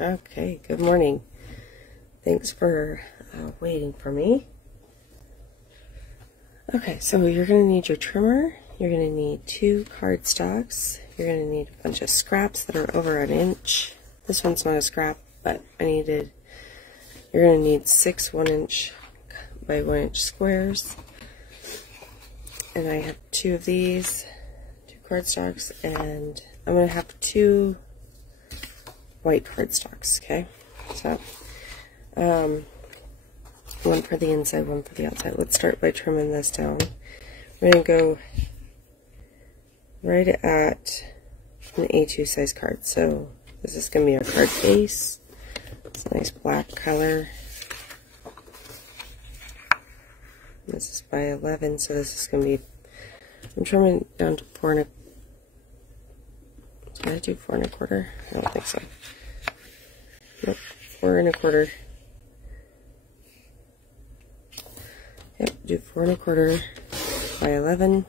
Okay, good morning. Thanks for waiting for me. Okay, so you're going to need your trimmer, you're going to need 2 cardstocks, you're going to need a bunch of scraps that are over an inch. This one's not a scrap, but you're going to need 6 1-inch by 1-inch squares. And I have 2 of these, 2 cardstocks, and I'm going to have 2 white cardstocks, okay? So, one for the inside, one for the outside. Let's start by trimming this down. We're going to go right at an A2 size card. So this is going to be our card base. It's a nice black color. This is by 11, so this is going to be, I'm trimming down to 4 1/4. Did I do 4 1/4? I don't think so. Nope, 4 1/4. Yep, do 4 1/4 by 11.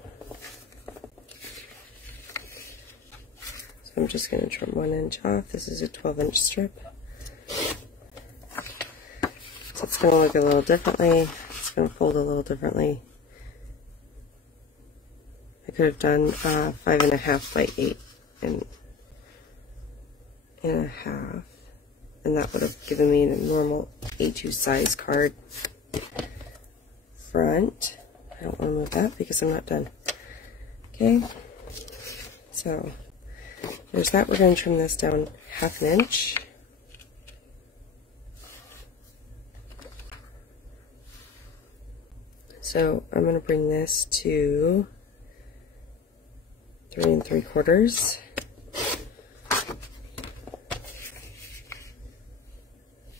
So I'm just going to trim 1 inch off. This is a 12-inch strip. So it's going to look a little differently. It's going to fold a little differently. I could have done 5 1/2 by 8 and a half, and that would have given me a normal A2 size card. Front. I don't want to move that because I'm not done. Okay, so there's that. We're going to trim this down 1/2 inch. So I'm going to bring this to 3 3/4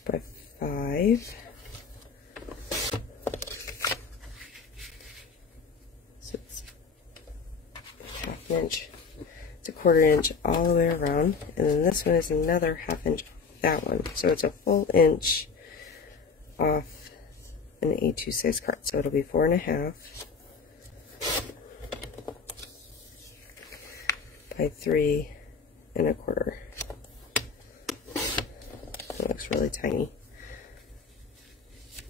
by 5. Inch. It's a 1/4 inch all the way around, and then this one is another 1/2 inch off that one, so it's a full inch off an A2 size card. So it'll be 4 1/2 by 3 1/4. It looks really tiny,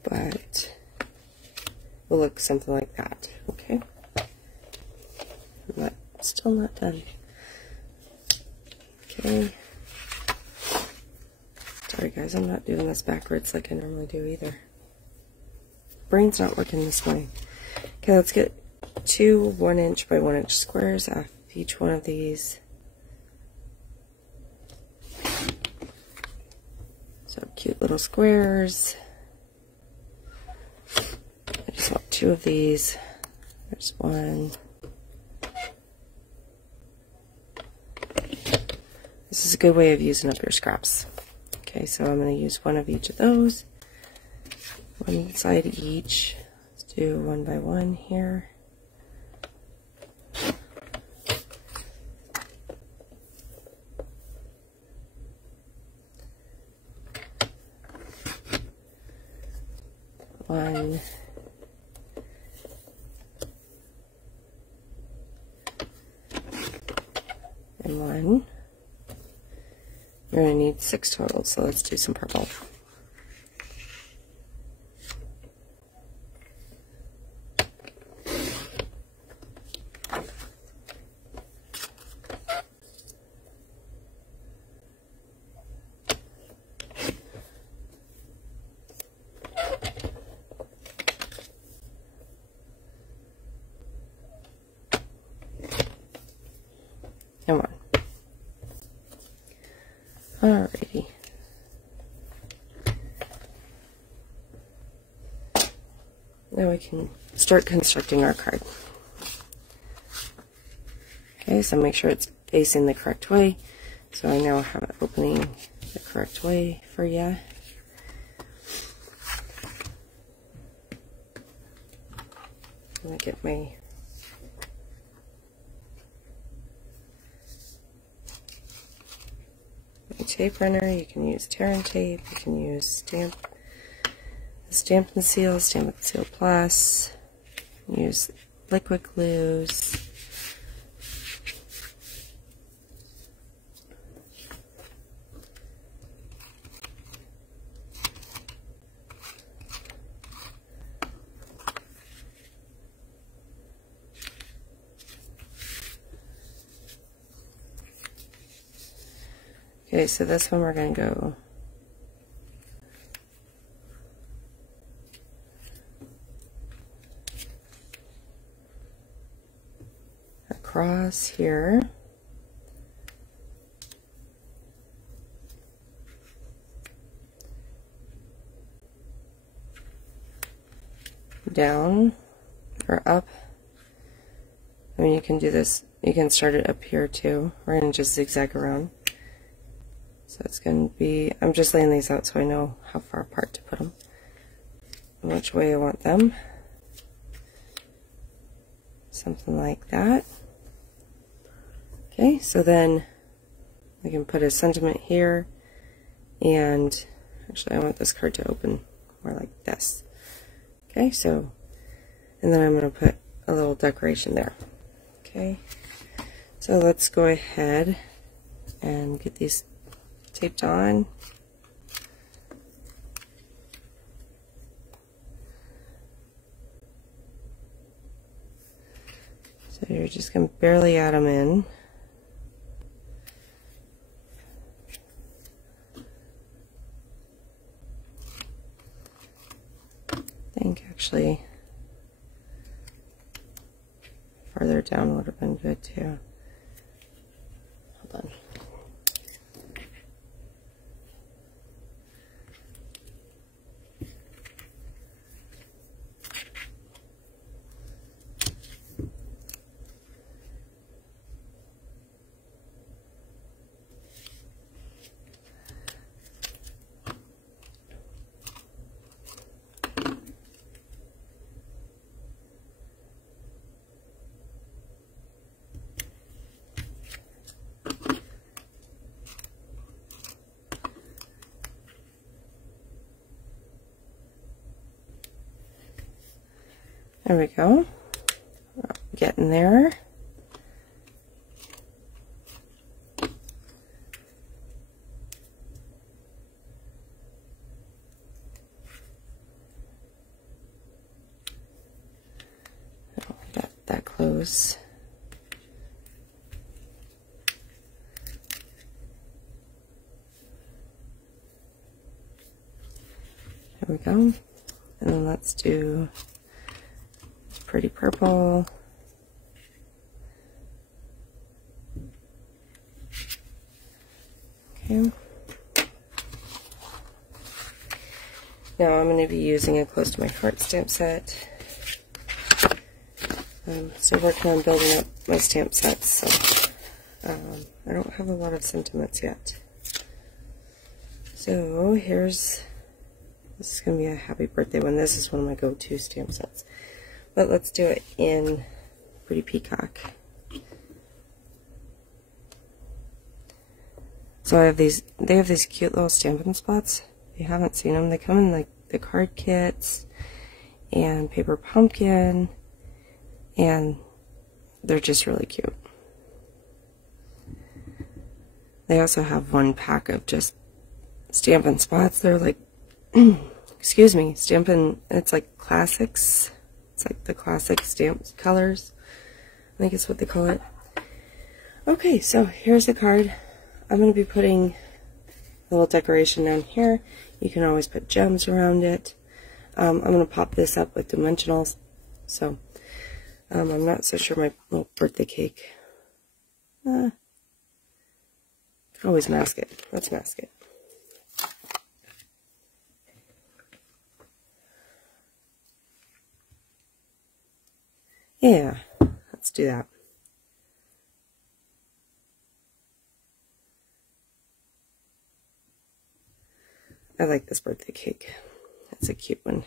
but it will look something like that. Okay. Still not done. Okay. Sorry guys, I'm not doing this backwards like I normally do either. Brain's not working this morning. Okay, let's get 2 1-inch by 1-inch squares off each one of these. So cute little squares. I just want 2 of these. There's 1. This is a good way of using up your scraps. Okay, so I'm going to use 1 of each of those. 1 side each. Let's do 1 by 1 here. One. And 1. You're going to need 6 total, so let's do some purple. Come on. Alrighty. Now we can start constructing our card. Okay, so make sure it's facing the correct way. So I now have it opening the correct way for you. I'm going to get my tape runner. You can use tear and tape, you can use Stamp and Seal Plus, use liquid glues, Okay, so this one we're going to go across here. Down or up. I mean, you can do this, you can start it up here too. We're going to just zigzag around. So it's going to be, I'm just laying these out so I know how far apart to put them and which way I want them. Something like that. Okay, so then I can put a sentiment here, and actually I want this card to open more like this. Okay, so, and then I'm going to put a little decoration there. Okay, so let's go ahead and get these taped on. So you're just going to barely add them in. I think actually farther down would have been good too. Hold on. There we go. Getting there. Not that close. There we go. And then let's do pretty purple. Okay. Now I'm going to be using it close to my heart stamp set. I'm still working on building up my stamp sets, so I don't have a lot of sentiments yet. So here's, this is going to be a happy birthday one. This is one of my go-to stamp sets. But let's do it in Pretty Peacock. So I have these, they have these cute little Stampin' Spots. If you haven't seen them, they come in like the card kits and paper pumpkin, and they're just really cute. They also have one pack of just Stampin' Spots. They're like, excuse me, Stampin', it's like classics. It's like the classic stamp colors. I think it's what they call it. Okay, so here's the card. I'm going to be putting a little decoration down here. You can always put gems around it. I'm going to pop this up with dimensionals. So, I'm not so sure my little birthday cake. Can always mask it. Let's mask it. Yeah, let's do that. I like this birthday cake. It's a cute one.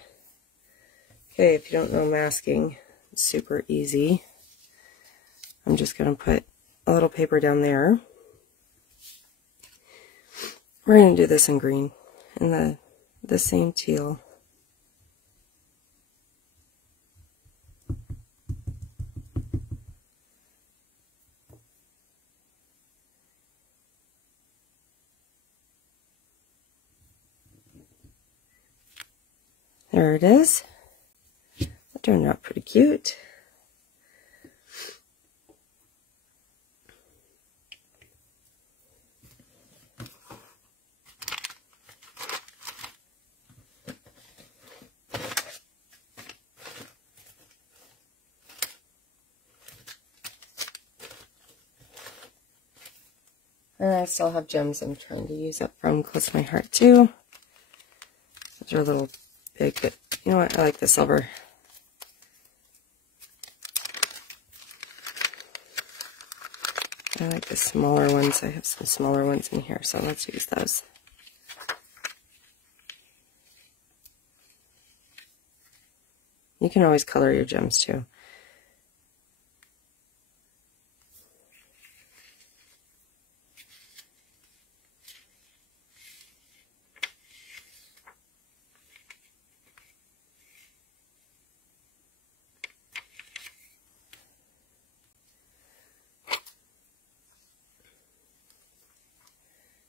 Okay, if you don't know masking, it's super easy. I'm just going to put a little paper down there. We're going to do this in green, in the same teal. There it is. That turned out pretty cute. And I still have gems I'm trying to use up from close to my heart too. Those are a little big, but you know what? I like the silver. I like the smaller ones. I have some smaller ones in here, so let's use those. You can always color your gems too.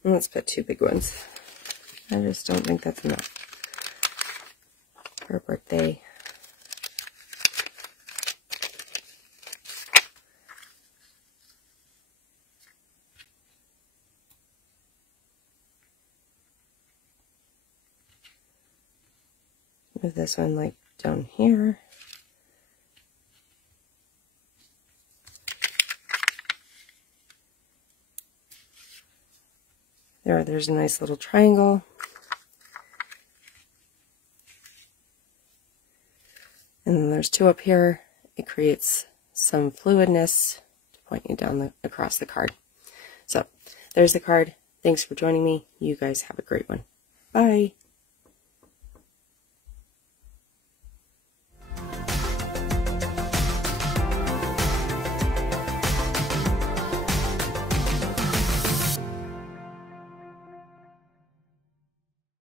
And let's put 2 big ones. I just don't think that's enough for a birthday. Move this one like down here. There's a nice little triangle. And then there's 2 up here. It creates some fluidness to point you down across the card. So there's the card. Thanks for joining me. You guys have a great one. Bye.